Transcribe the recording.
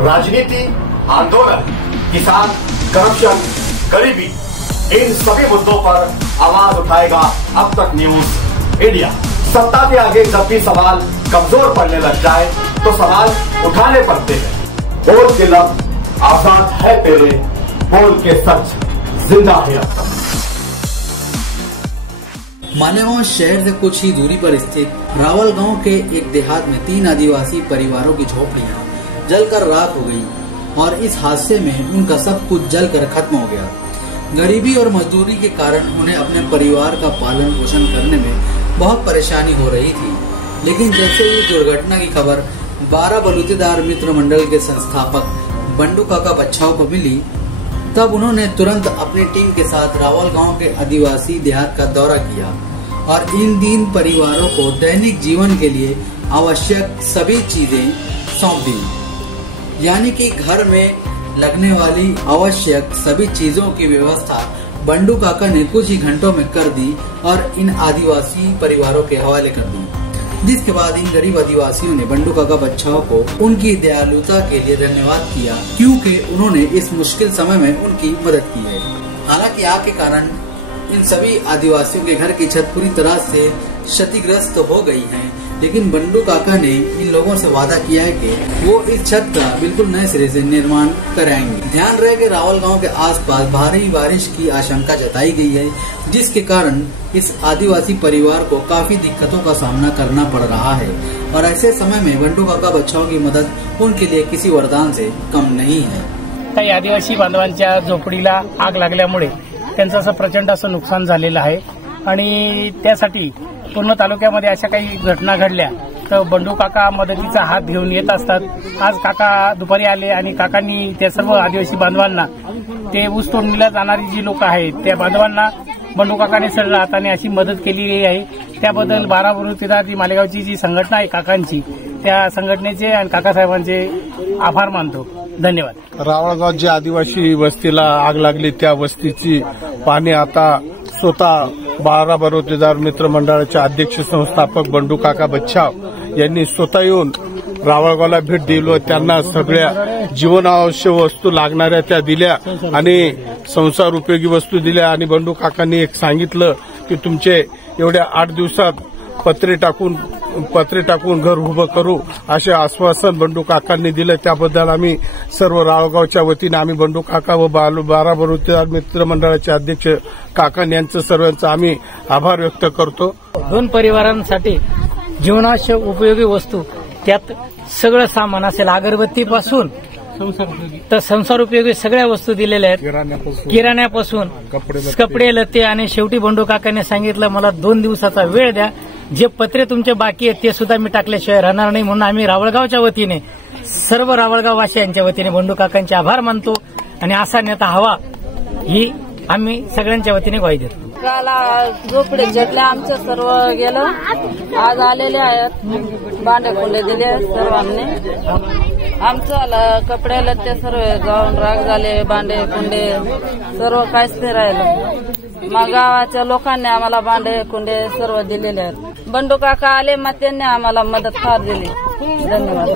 राजनीति, आंदोलन, किसान, करप्शन, गरीबी, इन सभी मुद्दों पर आवाज उठाएगा अब तक न्यूज इंडिया। सत्ता के आगे जब भी सवाल कमजोर पड़ने लग जाए तो सवाल उठाने पड़ते हैं। बोल के लफ्ज आजाद है तेरे, बोल के सच जिंदा है अब तक। मालेगांव शहर से कुछ ही दूरी पर स्थित रावल गांव के एक देहात में 3 आदिवासी परिवारों की झोपड़ियां जलकर राख हो गई और इस हादसे में उनका सब कुछ जलकर खत्म हो गया। गरीबी और मजदूरी के कारण उन्हें अपने परिवार का पालन पोषण करने में बहुत परेशानी हो रही थी। लेकिन जैसे ही दुर्घटना की खबर 12 बलूतेदार मित्र मंडल के संस्थापक बंडू काका बच्छाव को मिली, तब उन्होंने तुरंत अपनी टीम के साथ रावल गांव के आदिवासी देहात का दौरा किया और इन 3 परिवारों को दैनिक जीवन के लिए आवश्यक सभी चीजें सौंप दी। यानी कि घर में लगने वाली आवश्यक सभी चीजों की व्यवस्था बंडू काका ने कुछ ही घंटों में कर दी और इन आदिवासी परिवारों के हवाले कर दी। जिसके बाद इन गरीब आदिवासियों ने बंडू काका बच्छाव को उनकी दयालुता के लिए धन्यवाद किया, क्योंकि उन्होंने इस मुश्किल समय में उनकी मदद की है। हालांकि आग के कारण इन सभी आदिवासियों के घर की छत पूरी तरह से क्षतिग्रस्त हो गई है, लेकिन बंडू काका ने इन लोगों से वादा किया है कि वो इस छत का बिल्कुल नए सिरे से निर्माण कराएंगे। ध्यान रहे कि रावल गांव के आसपास भारी बारिश की आशंका जताई गई है, जिसके कारण इस आदिवासी परिवार को काफी दिक्कतों का सामना करना पड़ रहा है और ऐसे समय में बंडू काका बच्छाव की मदद उनके लिए किसी वरदान से कम नहीं है। काही आदिवासी बांधवांच्या झोपडीला आग लागल्यामुळे त्यांचं असं प्रचंड असं नुकसान झालेलं आहे आणि त्यासाठी पूर्ण तालुक्यामध्ये अशा काही घटना घडल्या तर बंडू काका मदतीचा हात घेऊन येत असतात। आज काका दुपारी आले आणि काकांनी त्या सर्व आदिवासी बांधवांना ते ऊस तोडणीला जाणारी जी लोक आहेत त्या बांधवांना बंडू काकाने सगळ्या हाताने अशी मदत केली आहे। त्याबद्दल 12 बलूतेदार ती मालेगावची जी संघटना आहे काकांची, त्या संघटनेचे आणि काकासाहेबांचे आभार मानतो। धन्यवाद। रावळगाव जी आदिवासी वस्तीला आग लागली त्या वस्तीची पाणी आता स्वतः 12 बलूतेदार मित्र मंडळाचे अध्यक्ष संस्थापक बंडू काका बच्छाव यांनी स्वतः येऊन रावळगावला भेट दिली। त्यांना सगळ्या जीवनावश्यक वस्तू लागणाऱ्या त्या दिल्या आणि संसार उपयोगी वस्तू दिल्या आणि बंडू काकांनी एक सांगितलं की तुमचे एवढ्या 8 दिवसात पत्रे टाकून घर उभं करू असे आश्वासन बंडू काकांनी दिलं। त्याबद्दल आम्ही सर्व रावळगावच्या वतीने आम्ही बंडू काका व 12 बलूतेदार मित्र मंडळाचे अध्यक्ष काका यांचं सर्वांचा आम्ही आभार व्यक्त करतो। 2 परिवारांसाठी जीवनावश्यक उपयोगी वस्तू, त्यात सगळं सामान असेल अगरबत्तीपासून तर संसार उपयोगी सगळ्या वस्तू दिलेल्या आहेत। किराण्यापासून कपडे लत्ते आणि शेवटी बंडू काकांनी सांगितलं मला 2 दिवसाचा वेळ द्या, जे पत्रे तुमचे बाकी आहेत ते सुद्धा मी टाकल्याशिवाय राहणार नाही। म्हणून आम्ही रावळगावच्या वतीने सर्व रावळगाववासियांच्या वतीने बंडू काकांचे आभार मानतो आणि असा नेता हवा ही आम्ही सगळ्यांच्या वतीने ग्वाही देतो। काला झोपडे जडले आमचं सर्व गेलं, आज आलेले आहेत, भांडे कुंडे दिले सर्वांनी। आमचं कपडे लत्ते सर्व जाऊन राग झाले, भांडे कुंडे सर्व काहीच नाही राहिलं। मग गावाच्या लोकांनी आम्हाला भांडे कुंडे सर्व दिलेले आहेत। बंडू काका आले मग त्यांनी आम्हाला मदत फार दिली। धन्यवाद।